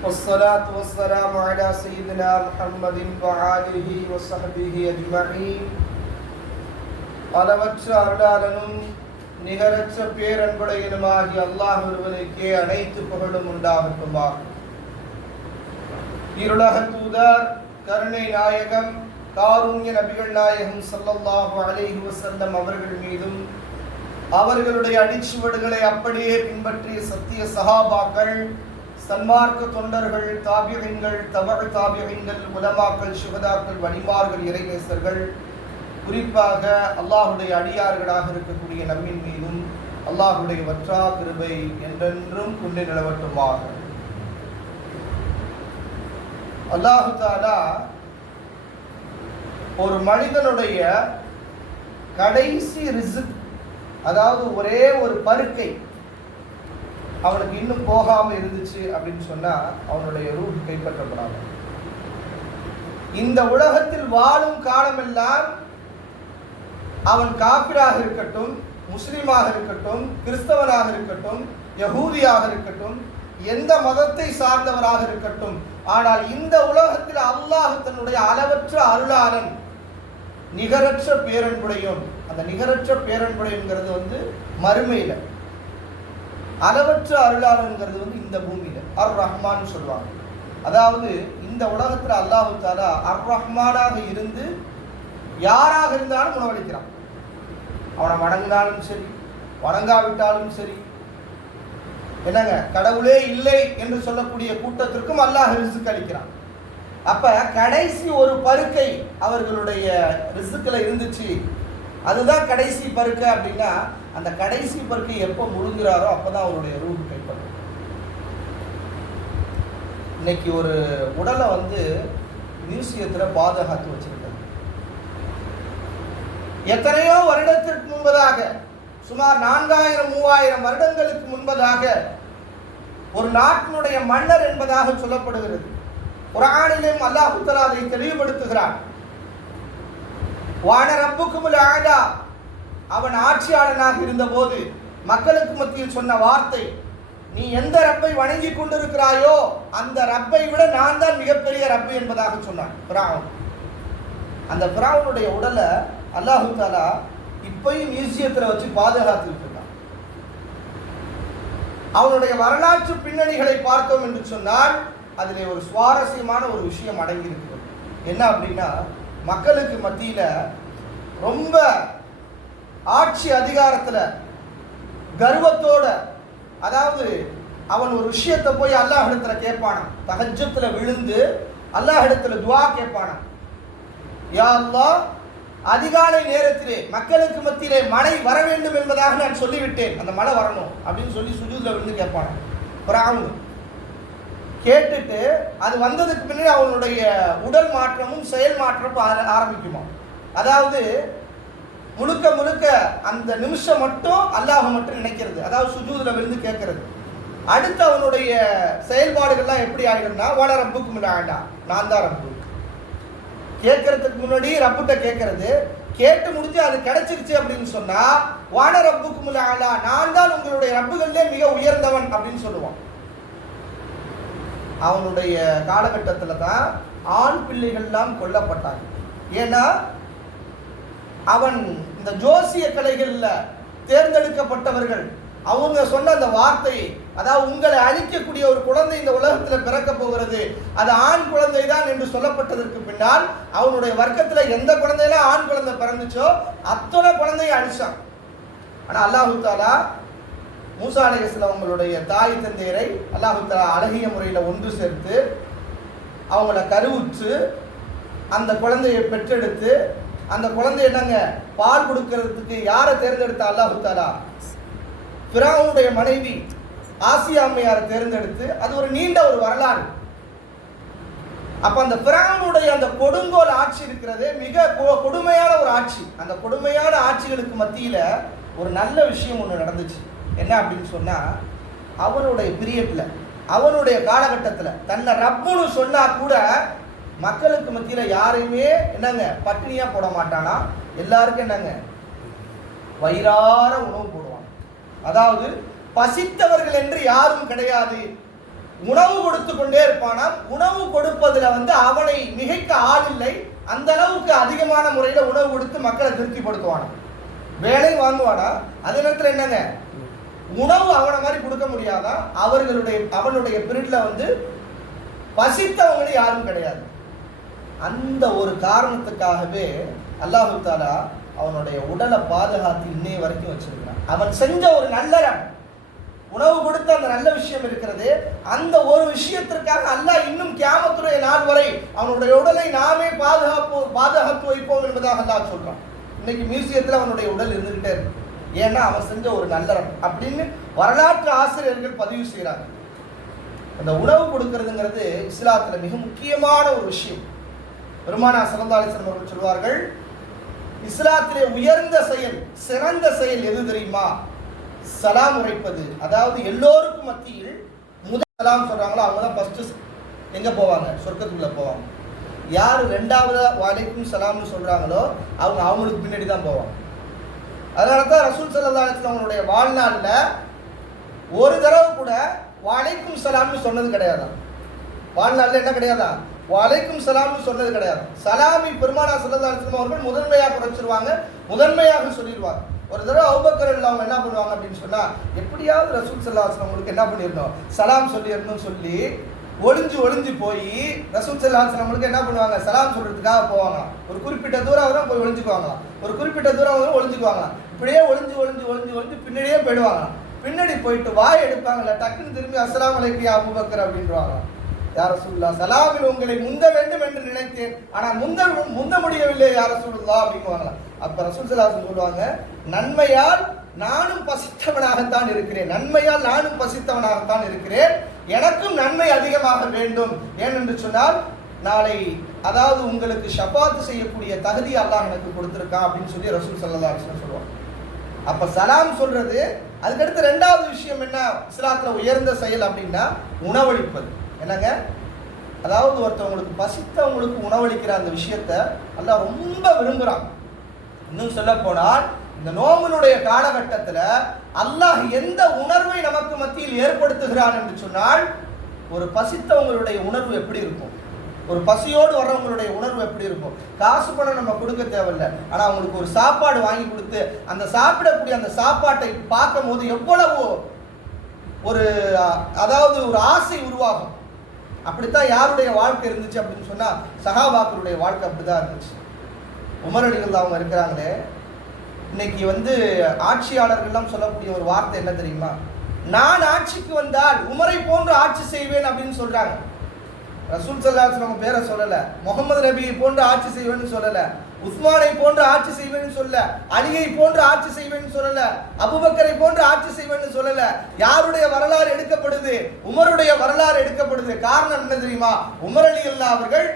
والصلاة والسلام على سيدنا محمد وآله وصحبه أجمعين அளவற்ற அருளாளனும் நிகரற்ற பேரன்புடையனுமாகி அல்லாஹ் ஒருவனுக்கே அனைத்து புகழும் உண்டாகட்டுமாக இருளக தூதர் கருணை நாயகம் காருண்ய நபிகள் நாயகம் ஸல்லல்லாஹு அலைஹி வஸல்லம் அவர்கள் மீதும் அவர்களுடைய அடிச்சுவடுகளை அப்படியே பின்பற்றிய சத்திய சஹாபாக்கள் சன்மார்க்க தொண்டர்கள் தாபியகங்கள் தவறு தாபியகங்கள் உலமாக்கள் சுகதாக்கள் வணிமார்கள் இறைநேசர்கள் குறிப்பாக அல்லாஹுடைய அடியார்களாக இருக்கக்கூடிய நம்மின் மீதும் அல்லாஹுடைய வற்றா கிருபை என்றென்றும் கொண்டு நிலவட்டுமாக. அல்லாஹு தாலா ஒரு மனிதனுடைய கடைசி ரிசுக் அதாவது ஒரே ஒரு பருக்கை அவனுக்கு இன்னும் போகாமல் இருந்துச்சு அப்படின்னு சொன்னால் அவனுடைய ரூஹ் கைப்பற்றப்படாது. இந்த உலகத்தில் வாழும் காலமெல்லாம் அவன் காபிராக இருக்கட்டும் முஸ்லீமாக இருக்கட்டும் கிறிஸ்தவனாக இருக்கட்டும் யகூதியாக இருக்கட்டும் எந்த மதத்தை சார்ந்தவராக இருக்கட்டும் ஆனால் இந்த உலகத்தில் அல்லாஹ் தன்னுடைய அளவற்ற அருளாளன் நிகரற்ற பேரன்புடையும் அந்த நிகரற்ற பேரன்புடையங்கிறது வந்து மறுமையில். அளவற்ற அருளாளங்கிறது வந்து இந்த பூமியில். அர் ரஹ்மான்னு சொல்லுவாங்க. அதாவது இந்த உலகத்தில் அல்லாஹு தாலா அர் ரஹ்மானாக இருந்து யாராக இருந்தாலும் உணவளிக்கிறான். அவனை வணங்கினாலும் சரி வணங்காவிட்டாலும் சரி. என்னங்க? கடவுளே இல்லை என்று சொல்லக்கூடிய கூட்டத்திற்கும் அல்லாஹ் ரிசுக்கு அளிக்கிறான். அப்ப கடைசி ஒரு பருக்கை அவர்களுடைய ரிசுக்கில் இருந்துச்சு. அதுதான் கடைசி பருக்கு அப்படின்னா அந்த கடைசி பருக்கு எப்போ முழுங்குறாரோ அப்போதான் அவருடைய ரூஹ் கைப்படும் இன்னைக்கு ஒரு உடலை வந்து மியூசியத்தில் பாதுகாத்து வச்சிருக்காங்க எத்தனையோ வருடத்திற்கு முன்பதாக சுமார் நான்காயிரம் மூவாயிரம் வருடங்களுக்கு முன்பதாக ஒரு நாட்டினுடைய மன்னர் என்பதாக சொல்லப்படுகிறது. குரானிலும் அல்லாஹு அதை தெளிவுபடுத்துகிறான். வான ஆடா அவன் ஆட்சியாளனாக இருந்தபோது மக்களுக்கு மத்தியில் சொன்ன வார்த்தை நீ எந்த ரப்பை வணங்கி கொண்டிருக்கிறாயோ அந்த ரப்பை விட நான் தான் மிகப்பெரிய ரப்பு என்பதாக சொன்னான் பிராவன். அந்த பிராவனுடைய உடலை அல்லாஹு தாலா இப்பயும் மியூசியத்தில் வச்சு பாதுகாத்துட்டு இருக்கான். அவனுடைய வரலாற்று பின்னணிகளை பார்த்தோம் என்று சொன்னால் அதிலே ஒரு சுவாரஸ்யமான ஒரு விஷயம் அடங்கி இருக்கிறது என்ன அப்படின்னா மக்களுக்கு மத்தியில் ரொம்ப ஆட்சி அதிகாரத்தில் கர்வத்தோட அதாவது அவன் ஒரு விஷயத்தை போய் அல்லாஹ் இடத்துல கேட்பானான் தகஜத்தில் விழுந்து அல்லாஹ் இடத்துல துவா கேட்பானான் யா அல்லா அதிகாலை நேரத்திலே மக்களுக்கு மத்தியிலே மழை வர வேண்டும் என்பதாக நான் சொல்லிவிட்டேன். அந்த மழை வரணும் அப்படின்னு சொல்லி சுஜூதில் விழுந்து கேட்பானான் பிராவுன் கேட்டுட்டு அது வந்ததுக்கு பின்னாடி அவனுடைய உடல் மாற்றமும் செயல் மாற்றமும் ஆர- ஆரம்பிக்குமா? அதாவது முழுக்க முழுக்க அந்த நிமிஷம் மட்டும் அல்லாஹ் மட்டும் நினைக்கிறது. அதாவது சுஜூதில் விழுந்து கேட்கறது. அடுத்து அவனுடைய செயல்பாடுகள்லாம் எப்படி ஆகிடும்னா ஓன ரப்புக்கு முன்னாடா நான் தான் ரப்பு. கேட்கறதுக்கு முன்னாடி ரப்புட்ட கேட்கறது. கேட்டு முடிஞ்சு அது கிடைச்சிருச்சு அப்படின்னு சொன்னா வான ரப்புக்கு முன்னாடா நான் தான் உங்களுடைய ரப்புகளிலே மிக உயர்ந்தவன் அப்படின்னு சொல்லுவான். அவனுடைய காலகட்டத்தில் தான் ஆண் பிள்ளைகள்லாம் கொல்லப்பட்டாங்க. ஏன்னா அவன் இந்த ஜோசிய கலைகளில் தேர்ந்தெடுக்கப்பட்டவர்கள். அவங்க சொன்ன அந்த வார்த்தையை அதாவது உங்களை அழிக்கக்கூடிய ஒரு குழந்தை இந்த உலகத்தில் பிறக்க போகிறது அது ஆண் குழந்தை தான் என்று சொல்லப்பட்டதற்கு பின்னால் அவனுடைய வர்க்கத்தில் எந்த குழந்தையில ஆண் குழந்தை பிறந்துச்சோ அத்தனை குழந்தையை அழிச்சான். ஆனால் அல்லாஹு தாலா மூசா அலிகஸ்லாம் அவங்களுடைய தாய் தந்தையரை அல்லாஹுத்தலா அழகிய முறையில் ஒன்று சேர்த்து அவங்கள கருவுற்று அந்த குழந்தையை பெற்றெடுத்து அந்த குழந்தை என்னங்க? பால் கொடுக்கறதுக்கு யாரை தேர்ந்தெடுத்த அல்லாஹுத்தாலா பிராவுடைய மனைவி ஆசியா அம்மையாரை தேர்ந்தெடுத்து அது ஒரு நீண்ட ஒரு வரலாறு. அப்ப அந்த பிராவுடைய அந்த கொடுங்கோல் ஆட்சி இருக்கிறது மிக கொ- கொடுமையான ஒரு ஆட்சி. அந்த கொடுமையான ஆட்சிகளுக்கு மத்தியில ஒரு நல்ல விஷயம் ஒன்று நடந்துச்சு. என்ன அப்படின்னு சொன்னால் அவனுடைய பீரியட்ல அவனுடைய காலகட்டத்தில் தன்னை ரப்புன்னு சொன்னால் கூட மக்களுக்கு மத்தியில் யாரையுமே என்னங்க பட்டினியாக போட மாட்டானா? எல்லாருக்கும் என்னங்க வயிறார உணவு போடுவான். அதாவது பசித்தவர்கள் என்று யாரும் கிடையாது. உணவு கொடுத்து கொண்டே இருப்பானாம் உணவு கொடுப்பதில் வந்து அவனை மிகைக்க ஆள் இல்லை. அந்த அளவுக்கு அதிகமான முறையில் உணவு கொடுத்து மக்களை திருப்திப்படுத்துவானா? வேலை வாங்குவானா? அதே நேரத்தில் என்னங்க உணவு அவனை மாதிரி கொடுக்க முடியாதான் அவர்களுடைய அவனுடைய பிரிட்ல வந்து பசித்தவங்களும் யாரும் கிடையாது. அந்த ஒரு காரணத்துக்காகவே அல்லாஹு தாலா அவனுடைய உடலை பாதுகாத்து இன்னைய வரைக்கும் வச்சிருக்கிறான். அவன் செஞ்ச ஒரு நல்லறம் உணவு கொடுத்த அந்த நல்ல விஷயம் இருக்கிறது. அந்த ஒரு விஷயத்திற்காக அல்லாஹ் இன்னும் கியாமத்துடைய நாள் வரை அவனுடைய உடலை நாமே பாதுகாப்பு பாதுகாத்து வைப்போம் என்பதாக அல்லாஹ் சொல்றான். இன்னைக்கு மியூசியத்தில் அவனுடைய உடல் இருந்துகிட்டே இருக்கு. ஏன்னா அவன் செஞ்ச ஒரு நல்லறம் அப்படின்னு வரலாற்று ஆசிரியர்கள் பதிவு செய்கிறாங்க அந்த உணவு கொடுக்கறதுங்கிறது இஸ்லாத்தில் மிக முக்கியமான ஒரு விஷயம். பெருமானா சலந்தாலிசன் அவர்கள் சொல்வார்கள் இஸ்லாத்திலே உயர்ந்த செயல் சிறந்த செயல் எது தெரியுமா? சலாம் உரைப்பது. அதாவது எல்லோருக்கும் மத்தியில் முதல் சலாம் சொல்கிறாங்களோ அவங்க தான் ஃபஸ்ட்டு எங்கே போவாங்க? சொர்க்கத்துக்குள்ளே போவாங்க. யார் ரெண்டாவது வாழைக்கும் சலாம்னு சொல்கிறாங்களோ அவங்க அவங்களுக்கு பின்னாடி தான் போவாங்க. அதனால தான் ரசூல் சல்லா அவங்களுடைய வாழ்நாளில் ஒரு தடவை கூட வாழைக்கும் சலாம்னு சொன்னது கிடையாது? வாழ்நாளில் என்ன கிடையாதா? வலைக்கும் சலாம்னு சொன்னது கிடையாது. சலாமி பெருமானா சல்லா அவர்கள் முதன்மையாக குறைச்சிருவாங்க முதன்மையாக சொல்லிடுவாங்க. ஒரு தடவை அவுபக்கர் அவங்க என்ன பண்ணுவாங்க அப்படின்னு சொன்னால் எப்படியாவது ரசூல் சல்லாஹ் உங்களுக்கு என்ன பண்ணியிருந்தோம் சலாம் சொல்லிடணும்னு சொல்லி ஒளிஞ்சு ஒளிஞ்சு போய் ரசூல் சல்லாஹ் நம்மளுக்கு என்ன பண்ணுவாங்க? சலாம் சொல்றதுக்காக போவாங்க. ஒரு குறிப்பிட்ட தூரம் வரும் போய் ஒளிஞ்சுக்குவாங்க. ஒரு குறிப்பிட்ட தூரம் வரும் ஒளிஞ்சுக்குவாங்க. இப்படியே ஒளிஞ்சு ஒளிஞ்சு ஒளிஞ்சு ஒளிஞ்சு பின்னாடியே போயிடுவாங்க. பின்னாடி போயிட்டு வாய் எடுப்பாங்கல்ல டக்குன்னு திரும்பி அஸ்லாம் அலைக்கு அபுபக்கர் அப்படின்றாங்களாம் யார சொல்லா சலாமில் உங்களை முந்த வேண்டும் என்று நினைத்தேன். ஆனால் முந்த முந்த முடியவில்லை யார சொல்லுதா அப்படிங்குவாங்களாம் அப்ப ரசூல் சலாசன் சொல்லுவாங்க நன்மையால் நானும் பசித்தவனாகத்தான் இருக்கிறேன். நன்மையால் நானும் பசித்தவனாகத்தான் இருக்கிறேன். எனக்கும் நன்மை அதிகமாக வேண்டும். ஏனென்று சொன்னால் நாளை அதாவது உங்களுக்கு ஷபாத்து செய்யக்கூடிய தகுதி அல்லாஹ் எனக்கு கொடுத்துருக்கான் அப்படின்னு சொல்லி ரசூல் சல்லா சொல்லுவாங்க. அப்ப சலாம் சொல்றது அதுக்கடுத்து ரெண்டாவது விஷயம் என்ன? இஸ்லாத்துல உயர்ந்த செயல் அப்படின்னா உணவளிப்பது. என்னங்க? அதாவது ஒருத்தவங்களுக்கு பசித்தவங்களுக்கு உணவளிக்கிற அந்த விஷயத்த அல்லாஹ் ரொம்ப விரும்புகிறான் இன்னும் சொல்ல போனால் இந்த நோம்பினுடைய காலகட்டத்தில் அல்லாஹ் எந்த உணர்வை நமக்கு மத்தியில் ஏற்படுத்துகிறான் என்று சொன்னால் ஒரு பசித்தவங்களுடைய உணர்வு எப்படி இருக்கும்? ஒரு பசியோடு வர்றவங்களுடைய உணர்வு எப்படி இருக்கும்? காசு பணம் நம்ம கொடுக்க தேவையில்லை. ஆனால் அவங்களுக்கு ஒரு சாப்பாடு வாங்கி கொடுத்து அந்த சாப்பிடக்கூடிய அந்த சாப்பாட்டை பார்க்கும் போது எவ்வளவு ஒரு அதாவது ஒரு ஆசை உருவாகும். அப்படித்தான் யாருடைய வாழ்க்கை இருந்துச்சு அப்படின்னு சொன்னால் சகாபாக்களுடைய வாழ்க்கை அப்படிதான் இருந்துச்சு. உமரடிகள் அவங்க இருக்கிறாங்களே இன்னைக்கு வந்து ஆட்சியாளர்கள்லாம் சொல்லக்கூடிய ஒரு வார்த்தை என்ன தெரியுமா? நான் ஆட்சிக்கு வந்தால் உமரை போன்று ஆட்சி செய்வேன் அப்படின்னு சொல்றாங்க. ரசூல் சல்லாஸ்லாம் பேரை சொல்லலை. முகமது நபியை போன்று ஆட்சி செய்வேன்னு சொல்லலை. உஸ்மானை போன்று ஆட்சி செய்வேன்னு சொல்ல அலியை போன்று ஆட்சி செய்வேன்னு சொல்லல. அபுபக்கரை போன்று ஆட்சி செய்வேன்னு சொல்லல. யாருடைய வரலாறு எடுக்கப்படுது? உமருடைய வரலாறு எடுக்கப்படுது. காரணம் என்ன தெரியுமா? உமர் அலி அல்லா அவர்கள்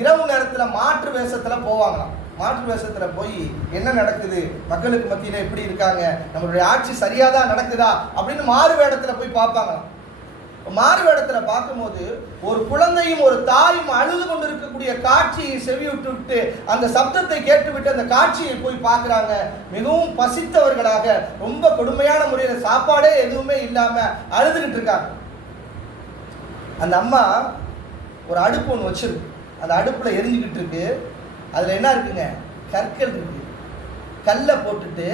இரவு நேரத்தில் மாற்று வேஷத்தில் போவாங்களாம். மாற்று வேஷத்தில் போய் என்ன நடக்குது? மக்களுக்கு மத்தியில் எப்படி இருக்காங்க? நம்மளுடைய ஆட்சி சரியாக தான் நடக்குதா? அப்படின்னு மாறு வேடத்தில் போய் பார்ப்பாங்களாம் மாறு வேடத்தில் பார்க்கும்போது ஒரு குழந்தையும் ஒரு தாயும் அழுது கொண்டு இருக்கக்கூடிய காட்சியை செவியுட்டு விட்டு அந்த சப்தத்தை கேட்டுவிட்டு அந்த காட்சியை போய் பார்க்குறாங்க. மிகவும் பசித்தவர்களாக ரொம்ப கொடுமையான முறையில் சாப்பாடே எதுவுமே இல்லாமல் அழுதுகிட்டு இருக்காங்க. அந்த அம்மா ஒரு அடுப்பு ஒன்று வச்சிருக்கு. அந்த அடுப்பில் எரிஞ்சுக்கிட்டு இருக்கு. அதில் என்ன இருக்குங்க? கற்கள் இருக்கு. கல்லை போட்டுட்டு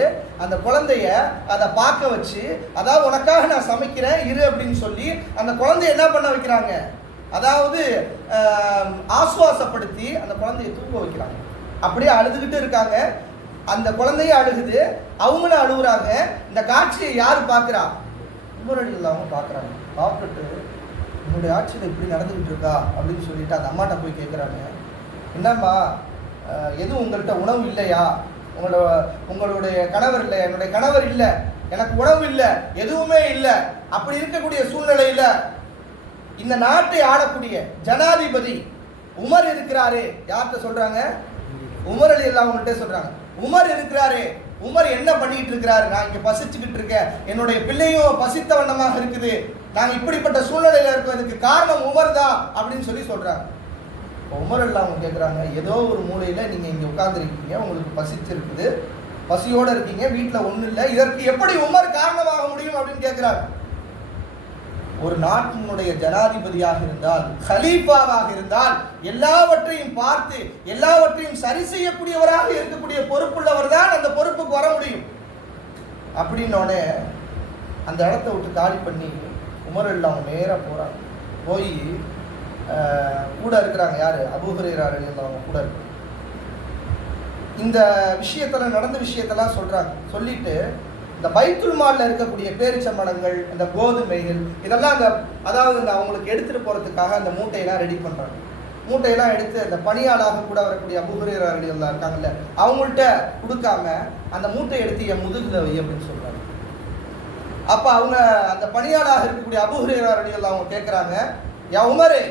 அந்த குழந்தைய அதை பார்க்க வச்சு அதாவது உனக்காக நான் சமைக்கிறேன் இரு அப்படின்னு சொல்லி அந்த குழந்தைய என்ன பண்ண வைக்கிறாங்க? அதாவது ஆசுவாசப்படுத்தி அந்த குழந்தைய தூங்க வைக்கிறாங்க. அப்படியே அழுதுகிட்டு இருக்காங்க. அந்த குழந்தைய அழுகுது. அவங்களும் அழுகுறாங்க. இந்த காட்சியை யார் பார்க்குறா? உமரடிகள் அவங்க பார்க்குறாங்க. பார்த்துட்டு உன்னுடைய ஆட்சியில் இப்படி நடந்துக்கிட்டு இருக்கா? அப்படின்னு சொல்லிட்டு அந்த அம்மாட்ட போய் கேட்குறாங்க என்னம்மா எதுவும் உங்கள்கிட்ட உணவு இல்லையா? உங்களோட உங்களுடைய கணவர் இல்லை என்னுடைய கணவர் இல்லை எனக்கு உணவு இல்லை எதுவுமே இல்லை. அப்படி இருக்கக்கூடிய சூழ்நிலையில் இந்த நாட்டை ஆளக்கூடிய ஜனாதிபதி உமர் இருக்கிறாரு. யார்கிட்ட சொல்றாங்க? உமர் அலி அவங்கள்ட்ட சொல்றாங்க. உமர் இருக்கிறாரு. உமர் என்ன பண்ணிட்டு இருக்கிறாரு? நான் இங்க பசிச்சுக்கிட்டு இருக்கேன். என்னுடைய பிள்ளையும் பசித்த வண்ணமாக இருக்குது. நான் இப்படிப்பட்ட சூழ்நிலையில இருக்கிறதுக்கு காரணம் உமர் தான் அப்படின்னு சொல்லி சொல்றாங்க. உமர் அவங்க கேட்குறாங்க ஏதோ ஒரு மூலையில் நீங்கள் இங்கே உட்காந்துருக்கீங்க உங்களுக்கு பசிச்சிருக்குது பசியோடு இருக்கீங்க வீட்டில் ஒன்றும் இல்லை இதற்கு எப்படி உமர் காரணமாக முடியும் அப்படின்னு கேட்குறாங்க ஒரு நாட்டினுடைய ஜனாதிபதியாக இருந்தால் ஹலீஃபாவாக இருந்தால் எல்லாவற்றையும் பார்த்து எல்லாவற்றையும் சரி செய்யக்கூடியவராக இருக்கக்கூடிய பொறுப்புள்ளவர் தான் அந்த பொறுப்புக்கு வர முடியும். அப்படின்னோடனே அந்த இடத்த விட்டு காலி பண்ணி உமர் அவங்க நேராக போகிறாங்க போய் கூட இருக்கிறாங்க யார்? அபூஹரேரா அவங்க கூட இருக்கு. இந்த விஷயத்தில் நடந்த விஷயத்தெல்லாம் சொல்கிறாங்க சொல்லிட்டு இந்த பைத்துல் மாலில் இருக்கக்கூடிய பேரிச்சம்பழங்கள் இந்த கோதுமைகள் இதெல்லாம் அந்த அதாவது இந்த அவங்களுக்கு எடுத்துகிட்டு போகிறதுக்காக அந்த மூட்டையெல்லாம் ரெடி பண்ணுறாங்க மூட்டையெல்லாம் எடுத்து அந்த பணியாளாக கூட வரக்கூடிய அபுகுரேரடிகள்லாம் இருக்காங்கல்ல அவங்கள்ட்ட கொடுக்காம அந்த மூட்டை எடுத்து என் முதுகில் வை அப்படின்னு சொல்கிறாங்க அப்போ அவங்க அந்த பணியாளாக இருக்கக்கூடிய அபுகுரேரடிகள் அவங்க கேட்குறாங்க யா உமரே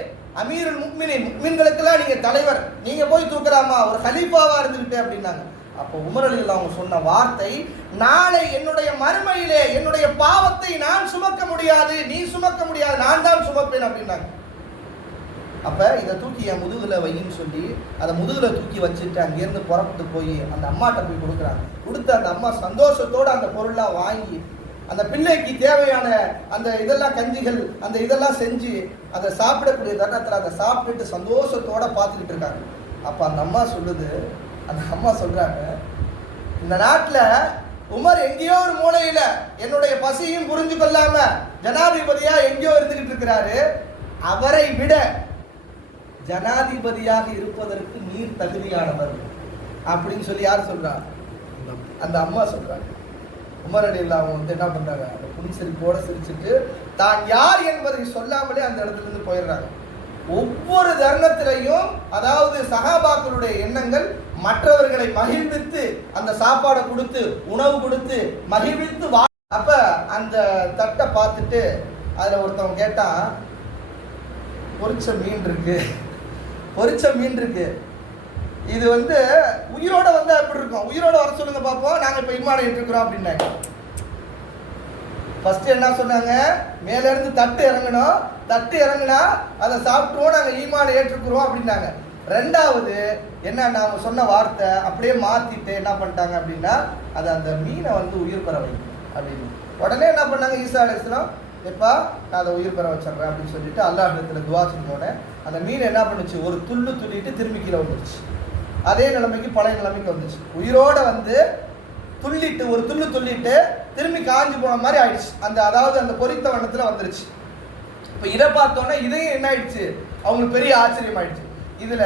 அமீருல் முக்மினின் முக்மின்களுக்கெல்லாம் நீங்கள் தலைவர். நீங்கள் போய் தூக்குறாமா ஒரு ஹலீஃபாவாக இருந்துக்கிட்டு அப்படின்னாங்க. அப்போ உமரலில் அவங்க சொன்ன வார்த்தை நாளை என்னுடைய மறுமையிலே என்னுடைய பாவத்தை நான் சுமக்க முடியாது நீ சுமக்க முடியாது நான் தான் சுமப்பேன் அப்படின்னாங்க. அப்போ இதை தூக்கி என் முதுகில் வையின்னு சொல்லி அதை முதுகில் தூக்கி வச்சுட்டு அங்கேருந்து புறப்பட்டு போய் அந்த அம்மாட்ட போய் கொடுக்குறாங்க. கொடுத்து அந்த அம்மா சந்தோஷத்தோடு அந்த பொருளாக வாங்கி அந்த பிள்ளைக்கு தேவையான அந்த இதெல்லாம் கஞ்சிகள் அந்த இதெல்லாம் செஞ்சு அதை சாப்பிடக்கூடிய தருணத்தில் அதை சாப்பிட்டுட்டு சந்தோஷத்தோட பார்த்துக்கிட்டு இருக்காங்க. அப்போ அந்த அம்மா சொல்லுது அந்த அம்மா சொல்கிறாங்க இந்த நாட்டில் உமர் எங்கேயோ ஒரு மூலையில் என்னுடைய பசியும் புரிஞ்சு கொள்ளாம ஜனாதிபதியாக எங்கேயோ இருந்துகிட்டு இருக்கிறாரு. அவரை விட ஜனாதிபதியாக இருப்பதற்கு நீர் தகுதியானவர் அப்படின்னு சொல்லி யார் சொல்றாங்க அந்த அம்மா சொல்றாங்க. உமரடியில் அவங்க வந்து என்ன பண்ணுறாங்க அந்த புன்சிரிப்போட சிரிச்சுட்டு தான் யார் என்பதை சொல்லாமலே அந்த இடத்துலேருந்து போயிடுறாங்க. ஒவ்வொரு தருணத்திலையும் அதாவது சகாபாக்களுடைய எண்ணங்கள் மற்றவர்களை மகிழ்வித்து அந்த சாப்பாடை கொடுத்து உணவு கொடுத்து மகிழ்வித்து வா அப்ப அந்த தட்டை பார்த்துட்டு அதுல ஒருத்தவங்க கேட்டா பொரிச்ச மீன் இருக்கு. பொரிச்ச மீன் இருக்கு. இது வந்து உயிரோட வந்தா எப்படி இருக்கும்? உயிரோட வர சொல்லுங்க பார்ப்போம் நாங்க இப்ப இம்மாடிட்டு இருக்கிறோம் அப்படின்னாங்க. ஃபர்ஸ்ட் என்ன சொன்னாங்க? மேலேருந்து தட்டு இறங்கணும். தட்டு இறங்குனா அதை சாப்பிட்டுவோம் நாங்கள் ஈமான ஏற்றுக்குறோம் அப்படின்னாங்க. ரெண்டாவது என்ன அவங்க சொன்ன வார்த்தை அப்படியே மாற்றிட்டு என்ன பண்ணிட்டாங்க அப்படின்னா அது அந்த மீனை வந்து உயிர் பெற வைக்கும் அப்படின்னு. உடனே என்ன பண்ணாங்க? ஈசா அலிஸ்லாம் எப்பா நான் அதை உயிர் பெற வச்சிடுறேன் அப்படின்னு சொல்லிட்டு அல்லாஹ் இடத்துல துவா சொன்னோடனே அந்த மீன் என்ன பண்ணுச்சு? ஒரு துள்ளு துள்ளிட்டு திரும்பி கீழே வந்துருச்சு. அதே நிலைமைக்கு பழைய நிலைமைக்கு வந்துச்சு. உயிரோட வந்து துள்ளிட்டு ஒரு துள்ளு துள்ளிட்டு திரும்பி காஞ்சு போன மாதிரி ஆயிடுச்சு. அந்த அதாவது அந்த பொரித்த வண்ணத்துல வந்துருச்சு. இப்போ இதை பார்த்தோன்னே இதையும் என்ன ஆயிடுச்சு? அவங்களுக்கு பெரிய ஆச்சரியம் ஆயிடுச்சு இதுல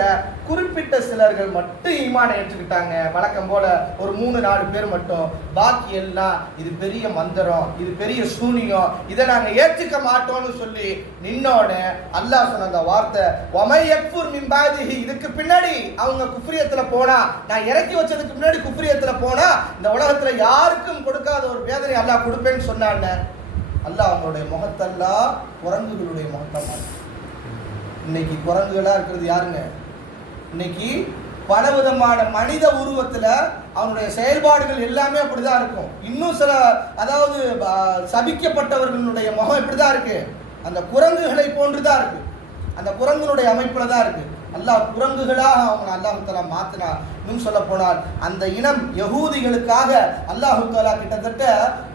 குறிப்பிட்ட சிலர்கள் மட்டும் ஈமானை ஏற்றுக்கிட்டாங்க. வழக்கம் போல ஒரு மூணு நாலு பேர் மட்டும். பாக்கி எல்லாம் இது பெரிய மந்திரம் இது பெரிய சூனியம். இதை நாங்க ஏற்றுக்க மாட்டோம்னு சொல்லி நின்னோட அல்லாஹ் சொன்ன அந்த வார்த்தை ஒமையப்பூர் மிம்பாதிஹி இதுக்கு பின்னாடி அவங்க குஃப்ரியத்துல போனா நான் இறக்கி வச்சதுக்கு முன்னாடி குப்ரியத்தில் போனா இந்த உலகத்துல யாருக்கும் கொடுக்காத ஒரு வேதனை அல்லாஹ் கொடுப்பேன்னு சொன்னாங்க. அல்லாஹ் அவங்களுடைய முகத்தெல்லாம் குரங்குகளுடைய முகத்தமாக இன்னைக்கு குரங்குகளாக இருக்கிறது யாருங்க? இன்னைக்கு பல விதமான மனித உருவத்தில் அவனுடைய செயல்பாடுகள் எல்லாமே அப்படிதான் இருக்கும். இன்னும் சில அதாவது சபிக்கப்பட்டவர்களுடைய முகம் இப்படி தான் இருக்குது அந்த குரங்குகளை போன்றுதான் இருக்குது அந்த குரங்குனுடைய அமைப்பில் தான் இருக்குது அல்லா குரங்குகளாக அவங்க அல்லாஹு மாத்தினார் இன்னும் சொல்ல போனால் அந்த இனம் யகூதிகளுக்காக அல்லாஹுத்தலா கிட்டத்தட்ட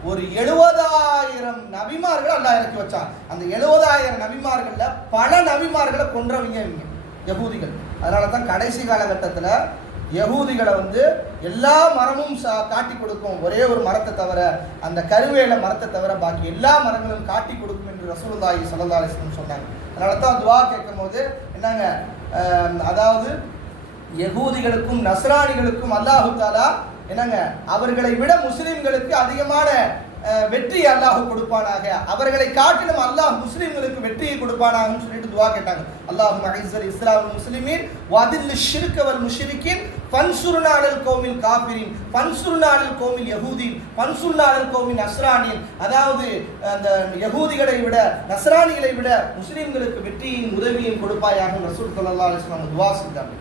ஒரு எழுபதாயிரம் நபிமார்கள் அல்லாஹ் இறக்கி வச்சான். அந்த எழுபதாயிரம் நபிமார்களில் பல நபிமார்களை கொன்றவங்க இவங்க யகூதிகள். அதனால தான் கடைசி காலகட்டத்தில் யகூதிகளை வந்து எல்லா மரமும் சா- காட்டி கொடுக்கும். ஒரே ஒரு மரத்தை தவிர அந்த கருவேல மரத்தை தவிர பாக்கி எல்லா மரங்களும் காட்டி கொடுக்கும் என்று ரசூலுல்லாஹி ஸல்லல்லாஹு சொன்னாங்க. அதனால தான் துவா கேட்கும்போது என்னங்க அதாவது யகூதிகளுக்கும் நஸ்ரானிகளுக்கும் அல்லாஹு தாலா என்னங்க அவர்களை விட முஸ்லிம்களுக்கு அதிகமான வெற்றி அல்லாஹு அல்லாஹ் கொடுப்பானாக. அவர்களை காட்டிலும் அல்லாஹ் முஸ்லிம்களுக்கு வெற்றியை கொடுப்பானாகன்னு சொல்லிட்டு துவா கேட்டாங்க. அல்லாஹ் மஹிசர் இஸ்லாம் முஸ்லிமின் வதில் ஷிருக்கவல் முஷ்ரிக்கின் பன்சுருநாடல் கோமில் காபிரின் பன்சுருநாடல் கோமில் யகூதீன் பன்சுருநாடல் கோமில் நஸ்ரானின். அதாவது அந்த யகூதிகளை விட நஸ்ரானிகளை விட முஸ்லிம்களுக்கு வெற்றியின் உதவியும் கொடுப்பாயாக ரசூல் ஸல்லல்லாஹு அலிஸ்லாம் துவா செஞ்சாங்க.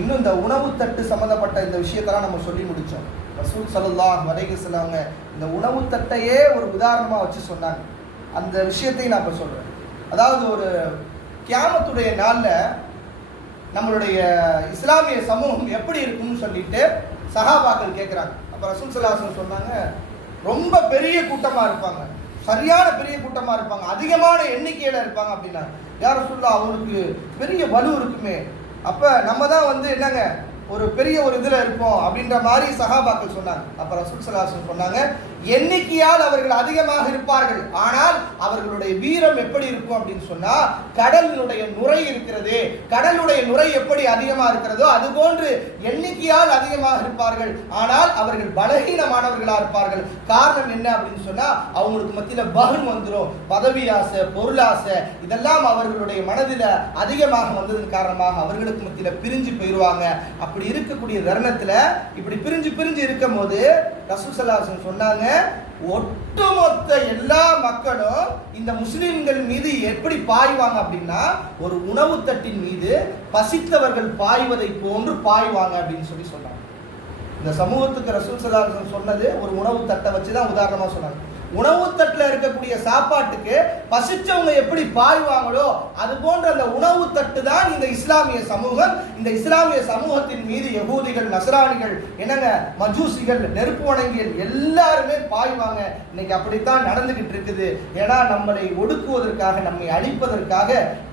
இன்னும் இந்த உணவு தட்டு சம்மந்தப்பட்ட இந்த விஷயத்தெல்லாம் நம்ம சொல்லி முடித்தோம் ரசூல் ஸல்லல்லாஹு அலைஹி வஸல்லம் இந்த உணவு தட்டையே ஒரு உதாரணமாக வச்சு சொன்னாங்க. அந்த விஷயத்தையும் நான் இப்போ சொல்கிறேன் அதாவது ஒரு கியாமத்துடைய நாளில் நம்மளுடைய இஸ்லாமிய சமூகம் எப்படி இருக்கும்னு சொல்லிட்டு சகாபாக்கள் கேட்குறாங்க அப்போ ரசூல் சலாசன் சொன்னாங்க ரொம்ப பெரிய கூட்டமாக இருப்பாங்க. சரியான பெரிய கூட்டமாக இருப்பாங்க. அதிகமான எண்ணிக்கையில் இருப்பாங்க அப்படின்னா யார் சொல்லா அவங்களுக்கு பெரிய வலு இருக்குமே. அப்போ நம்ம தான் வந்து என்னங்க ஒரு பெரிய ஒரு இதில் இருப்போம் அப்படின்ற மாதிரி சகாபாக்கள் சொன்னாங்க. அப்போ ரசூல் சலாசன் சொன்னாங்க எண்ணிக்கையால் அவர்கள் அதிகமாக இருப்பார்கள். ஆனால் அவர்களுடைய வீரம் எப்படி இருக்கும் அப்படின்னு சொன்னா கடலினுடைய நுரை இருக்கிறது. கடலுடைய நுரை எப்படி அதிகமாக இருக்கிறதோ அது போன்று எண்ணிக்கையால் அதிகமாக இருப்பார்கள். ஆனால் அவர்கள் பலகீனமானவர்களா இருப்பார்கள். காரணம் என்ன அப்படின்னு சொன்னா அவங்களுக்கு மத்தியில பகன் வந்துடும் பதவி ஆசை பொருளாசை இதெல்லாம் அவர்களுடைய மனதில் அதிகமாக வந்ததன் காரணமாக அவர்களுக்கு மத்தியில பிரிஞ்சு போயிடுவாங்க அப்படி இருக்கக்கூடிய தருணத்துல இப்படி பிரிஞ்சு பிரிஞ்சு இருக்கும் போது ரசூசல்லாசன் சொன்னாங்க ஒட்டுமொத்த எல்லா மக்களும் இந்த முஸ்லிம்கள் மீது எப்படி பாய்வாங்க அப்படின்னா ஒரு உணவு தட்டின் மீது பசித்தவர்கள் பாய்வதை போன்று பாய்வாங்க அப்படின்னு சொல்லி சொன்னாங்க. இந்த சமூகத்துக்கு ரசூல் சலாசன் சொன்னது ஒரு உணவு தட்டை வச்சு தான் உதாரணமாக சொன்னாங்க. உணவு தட்டில் இருக்கக்கூடிய சாப்பாட்டுக்கு பசிச்சவங்க எப்படி பாய்வாங்களோ அது போன்ற அந்த உணவு தட்டு தான் இந்த இஸ்லாமிய சமூகம். இந்த இஸ்லாமிய சமூகத்தின் மீது யகூதிகள் நசராணிகள் என்னங்க மஜூசிகள் நெருப்பு வணங்கியல் எல்லாருமே பாய்வாங்க. இன்னைக்கு அப்படித்தான் நடந்துகிட்டு இருக்குது. ஏன்னா நம்மளை ஒடுக்குவதற்காக நம்மை அழிப்பதற்காக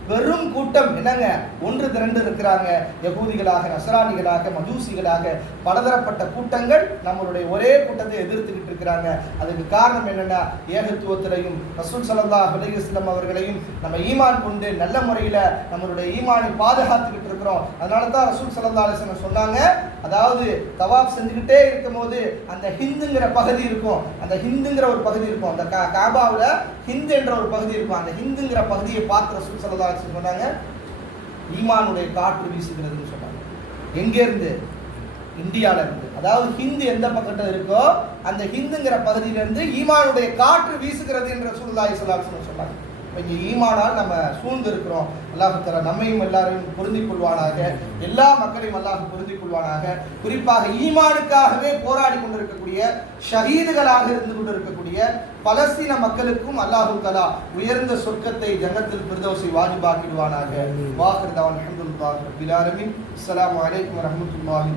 பெரும் கூட்டம் என்னங்க? ஒன்று திரண்டு இருக்கிறாங்க. யகூதிகளாக நசராணிகளாக மஜூசிகளாக பலதரப்பட்ட கூட்டங்கள் நம்மளுடைய ஒரே கூட்டத்தை எதிர்த்துக்கிட்டு இருக்கிறாங்க. அதுக்கு காரணம் என்னன்னா ஏகத்துவத்திலையும் ரசூல் சலந்தா அலையுஸ்லம் அவர்களையும் நம்ம ஈமான் கொண்டு நல்ல முறையில் நம்மளுடைய ஈமானை பாதுகாத்துக்கிட்டு இருக்கிறோம். அதனால தான் ரசூல் சலந்தா அலிஸ்லம் சொன்னாங்க அதாவது தவாப் செஞ்சுக்கிட்டே இருக்கும் போது அந்த ஹிந்துங்கிற பகுதி இருக்கும். அந்த ஹிந்துங்கிற ஒரு பகுதி இருக்கும். அந்த கா காபாவில் ஹிந்து என்ற ஒரு பகுதி இருக்கும். அந்த ஹிந்துங்கிற பகுதியை பார்த்து ரசூல் சலந்தா அலிஸ்லம் சொன்னாங்க. ஈமானுடைய காற்று வீசுகிறதுன்னு சொன்னாங்க. எங்கேருந்து இந்தியால இருந்து அதாவது ஹிந்து எந்த பக்கத்தில் இருக்கோ அந்த ஹிந்துங்கிற பகுதியில இருந்து ஈமானுடைய காற்று வீசுகிறது என்ற ரசூலுல்லாஹி ஸல்லல்லாஹு சொன்னாங்க. இங்கே ஈமானால் நம்ம சூழ்ந்து இருக்கிறோம் அல்லாஹ் நம்மையும் எல்லாரையும் பொருந்திக் கொள்வானாக. எல்லா மக்களையும் அல்லாஹ் பொருந்திக் கொள்வானாக. குறிப்பாக ஈமானுக்காகவே போராடி கொண்டிருக்கக்கூடிய ஷஹீதுகளாக இருந்து கொண்டிருக்கக்கூடிய பலஸ்தீன மக்களுக்கும் அல்லாஹு தலா உயர்ந்த சொர்க்கத்தை ஜன்னத்தில் பிரதோசி வாஜிபாக்கிடுவானாக. வாஹிர் தவன் அல்ஹம்துலில்லாஹி ரப்பில் ஆலமீன். அஸ்ஸலாமு அலைக்கும் வரஹ்மத்துல்லாஹி